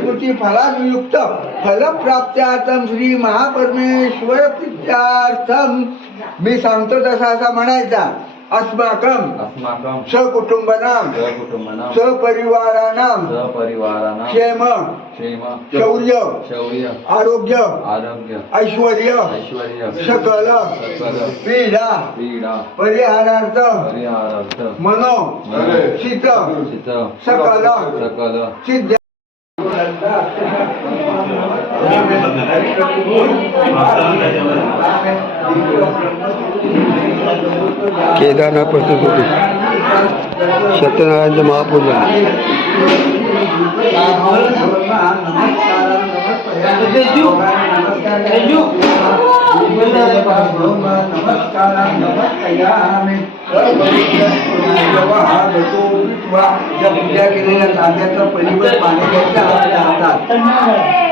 श्रुती फलायुक्त फलप्राप्त्यार्थम श्री महापरमेश्वर प्रित्यार्थम मी सांगतो तसा असा म्हणायचा. अस्माकम अस्माकं सकुटुंबनाम सहपरिवाराणां क्षेम शौर्य आरोग्य ऐश्वर्य सकल पीडा पीडा परिहारार्थ मनो शीत सकल सिद्ध केदारनाथ प्रस्तुत होते. सत्यनारायणचं महापूजन. पूजा केलेल्या तांब्याचं पलीवर पाणी घ्यायचं हातात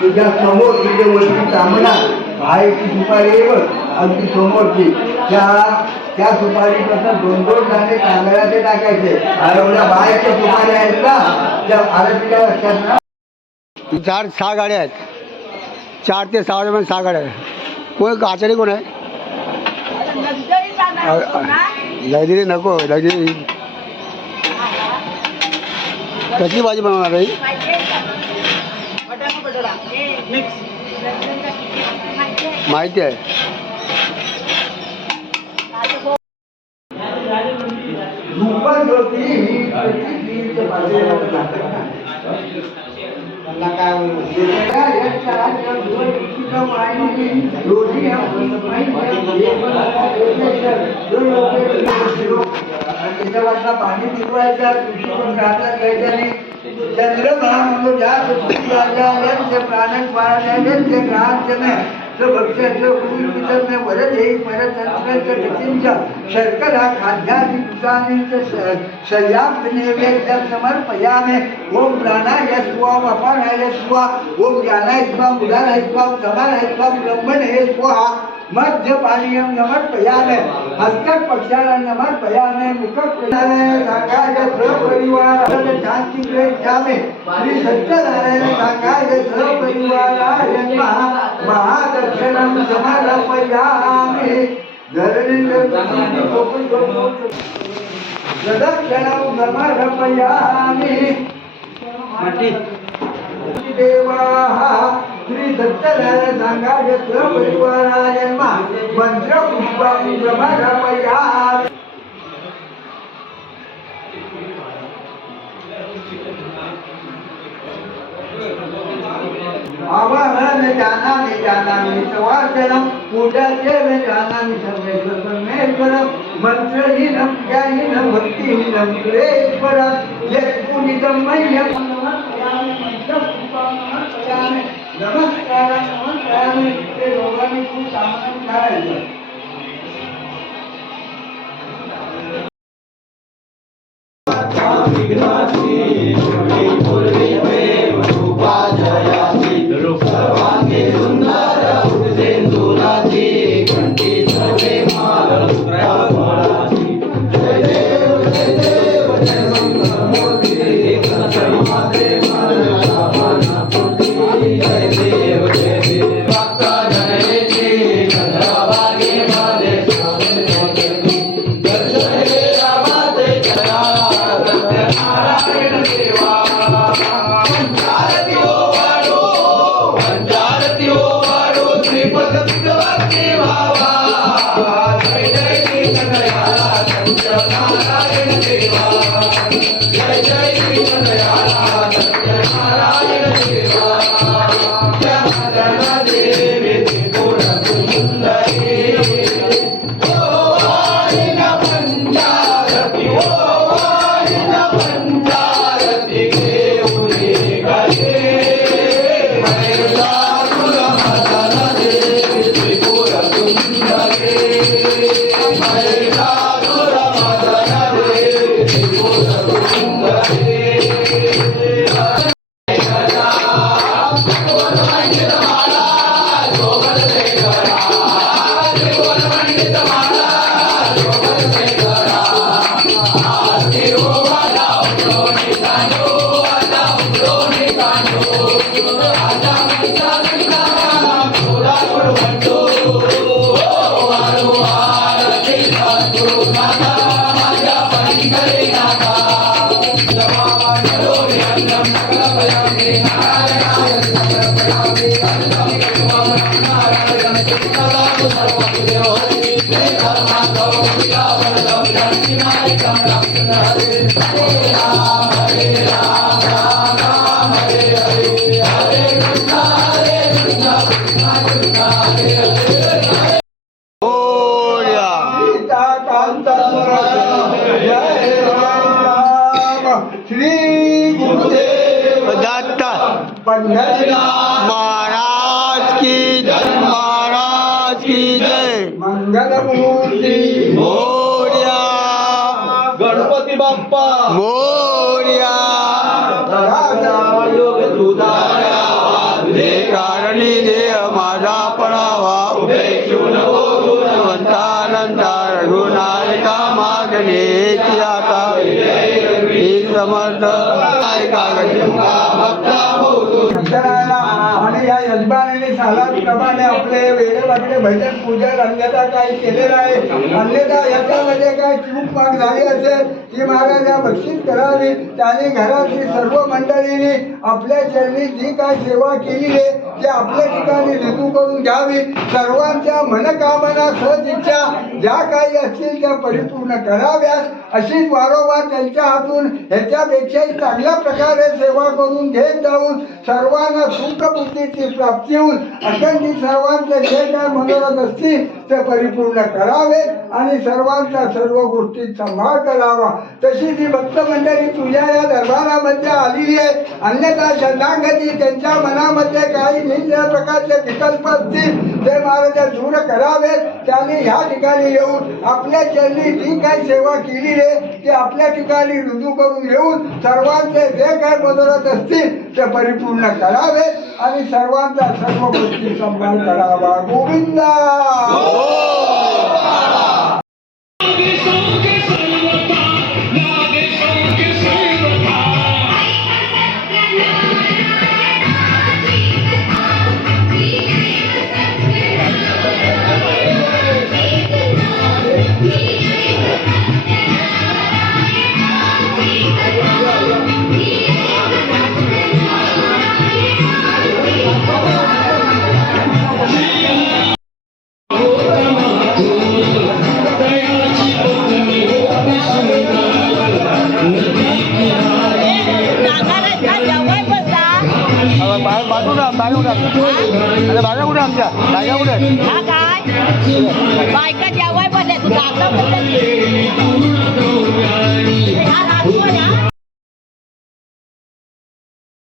तुझ्या समोर तुझ्या वरती तांबडा बाहेरची सुपारी आहे अगदी समोरची त्या त्या सुपारीपासून दोन दोन दाणे तांदळाचे टाकायचे एवढ्या बाहेरच्या सुपारी आहेत ना त्या आरतीच्या लक्षात ना चार सहा गाड्या आहेत. चार ते सहा दरम्यान सहा गाड्या आहेत. कोण काचारी कोण आहे? लग्री नको लग्री कशी भाजी बनवणार आहे? माहिती आहे धूपज्योती ही प्रतिदीप माझे त्यांना काय वेगवेगळ्या यशाच्या ज्योतिषिका वाहिनी, रोजी आपण पाहिजे, जो योग्य आणि त्याच्यावरनं पाणी पिकवायचं कृषीवर हातात घ्यायचं चंद्रमा म्हणून ज्या पृथ्वी राजा यांचे ग्रहांचे भक्ष्याचं कुलपितरने वरद येई परतंत्र गतींच्या शर्करा खाद्यादी दुकानींचे नैवेद्य समर्पयामे ओम प्राणाय स्वाम अपानाय स्वा ओम ज्ञानाय स्वाम उदानाय स्वाम हे स्वाहा मध्य पानीयम समर्पयामे हस्तक पक्षाला समर्पयामे मुख प्रदानाय सांगाय सपरिवार शांती ग्रहिष्यामे श्री सत्यनारायण सांगाय सपरिवाराय महा महादक्षिणं समर्पयामि प्रदक्षिणं समर्पयामि देवाः श्री दत्तनारायण सांगाय सपरिवाराय महा मंत्र पुष्पं समर्पयामि आवाहन जानामि जानामि सवाचनं पूजाचे जानामि सर्वेश्वर परमेश्वरं मन्त्रहीनं ज्ञाहीनं भक्तिहीनं सुरेश्वरं मह्यं देवी गुण सुंदरी मोर्या श्री गुरुदेव दत्त महाराज की जय महाराज की जय। मंगलमूर्ती मोर्या। गणपती बाप्पा। मोर्या। कारणी देह माझा पडावा भगवंतानंदा रघुनायका मागणे। समर्थ ऐका आणि या यजमानाने सालात प्रमाणे आपले वेळेवाकडे भजन पूजन अन्यथा काही केलेलं आहे अन्यथा याच्यामध्ये काय चूक माग झाली असेल ती महाराज या बक्षीस करावी. त्याने घरातली सर्व मंडळींनी आपल्या चरणी जी काय सेवा केली आहे जे आपल्या ठिकाणी रुजू करून घ्यावी. सर्वांच्या मनकामना सहज इच्छा ज्या काही असतील त्या परिपूर्ण कराव्यात. अशीच वारंवार त्यांच्या हातून ह्याच्यापेक्षाही चांगल्या प्रकारे सेवा करून घेत जाऊन सर्वांना सुखबुद्धीची प्राप्ती होऊन अखंडित सर्वांचे जे काय मनोरथ असतील ते परिपूर्ण करावेत आणि सर्वांचा सर्व गोष्टी सांभाळ करावा. तशी जी भक्त मंडळी तुझ्या या दरबारामध्ये आलेली आहे अन्यथा शरणागती त्यांच्या मनामध्ये काही निंद्या प्रकारचे विकल्प असतील ते महाराज दूर करावेत त्यांनी ह्या ठिकाणी येऊन आपल्या चरणी जी काही सेवा केली आहे ती आपल्या ठिकाणी रुजू करून येऊन सर्वांचे जे काय बदलत असतील ते परिपूर्ण करावेत आणि सर्वांचा सर्व गोष्टी सांभाळ करावा. गोविंदा! हो! বাইরে উঠে আরে বাইরে উঠে আমি বাইরে উঠে বাইকটা যাওয়াই বলে তুই